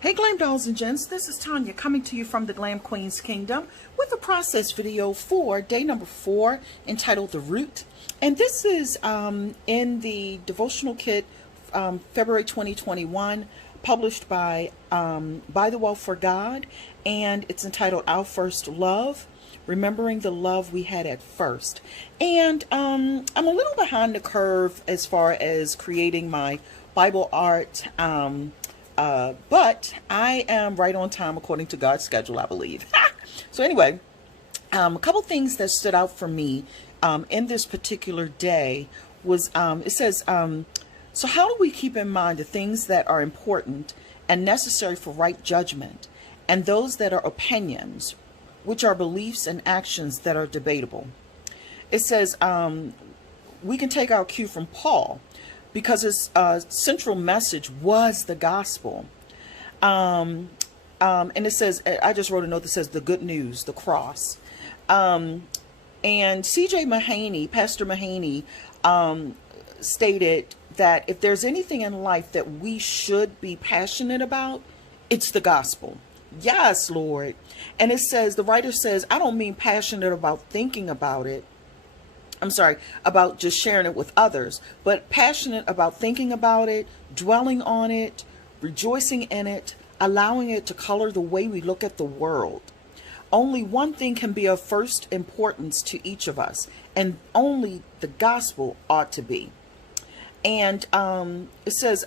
Hey Glam Dolls and Gents, this is Tanya coming to you from the Glam Queen's Kingdom with a process video for day number 4 entitled The Root. And this is in the Devotional Kit February 2021, published by ByTheWell4God, and it's entitled Our First Love, Remembering the Love We Had at First. And I'm a little behind the curve as far as creating my Bible art, but I am right on time according to God's schedule, I believe. So anyway, a couple things that stood out for me in this particular day was, it says, so how do we keep in mind the things that are important and necessary for right judgment, and those that are opinions, which are beliefs and actions that are debatable? It says we can take our cue from Paul, because his central message was the gospel. And it says, I just wrote a note that says the good news, the cross. And C.J. Mahaney, Pastor Mahaney, stated that if there's anything in life that we should be passionate about, it's the gospel. Yes, Lord. And it says, the writer says, I don't mean passionate about thinking about it. I'm sorry, about just sharing it with others, but passionate about thinking about it, dwelling on it, rejoicing in it, allowing it to color the way we look at the world. Only one thing can be of first importance to each of us, and only the gospel ought to be. And it says,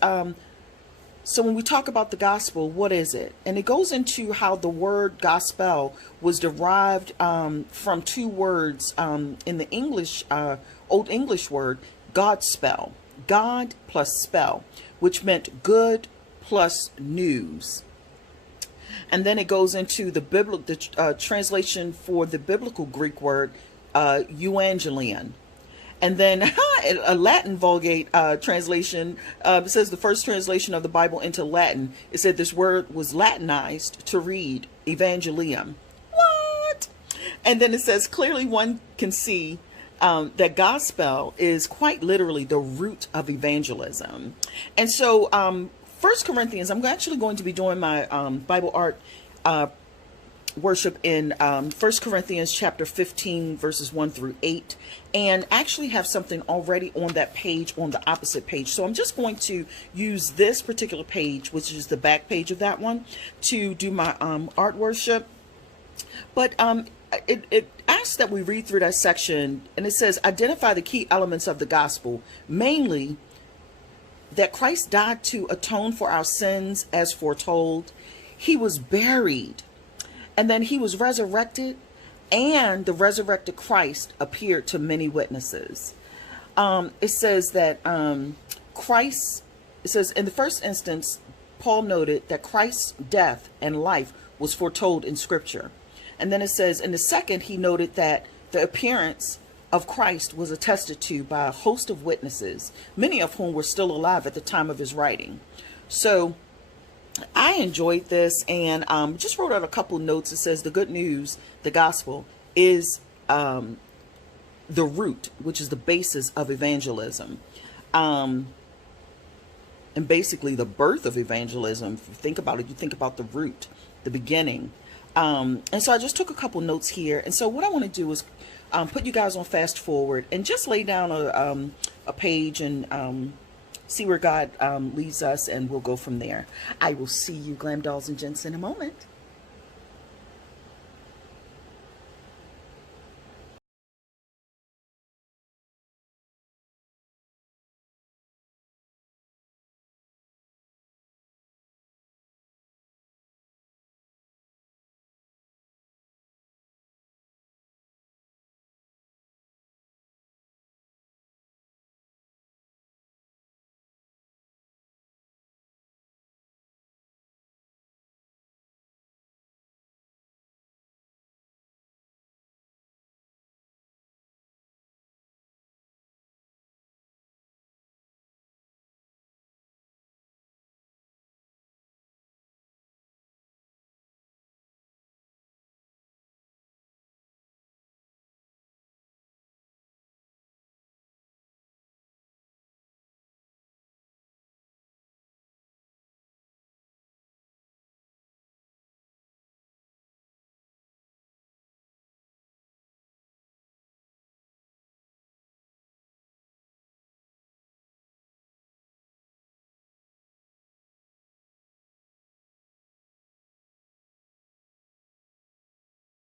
so when we talk about the gospel, what is it? And it goes into how the word gospel was derived from two words in the English, Old English word, Godspell, God plus spell, which meant good plus news. And then it goes into the translation for the biblical Greek word, euangelion. And then a Latin Vulgate translation says the first translation of the Bible into Latin. It said this word was Latinized to read evangelium. What? And then it says clearly one can see that gospel is quite literally the root of evangelism. And so 1 Corinthians, I'm actually going to be doing my Bible art worship in 1 Corinthians chapter 15 verses 1 through 8, and actually have something already on that page, on the opposite page. So I'm just going to use this particular page, which is the back page of that one, to do my art worship. But it asks that we read through that section, and it says identify the key elements of the gospel, mainly that Christ died to atone for our sins as foretold. He was buried, and then he was resurrected, and the resurrected Christ appeared to many witnesses. It says that Christ, it says in the first instance, Paul noted that Christ's death and life was foretold in Scripture. And then it says in the second, he noted that the appearance of Christ was attested to by a host of witnesses, many of whom were still alive at the time of his writing. So I enjoyed this, and just wrote out a couple notes. It says the good news, the gospel, is the root, which is the basis of evangelism, and basically the birth of evangelism. If you think about it, you think about the root, the beginning. And so I just took a couple notes here. And so what I want to do is put you guys on fast forward and just lay down a page and see where God leads us, and we'll go from there. I will see you, Glam Dolls and Gents, in a moment.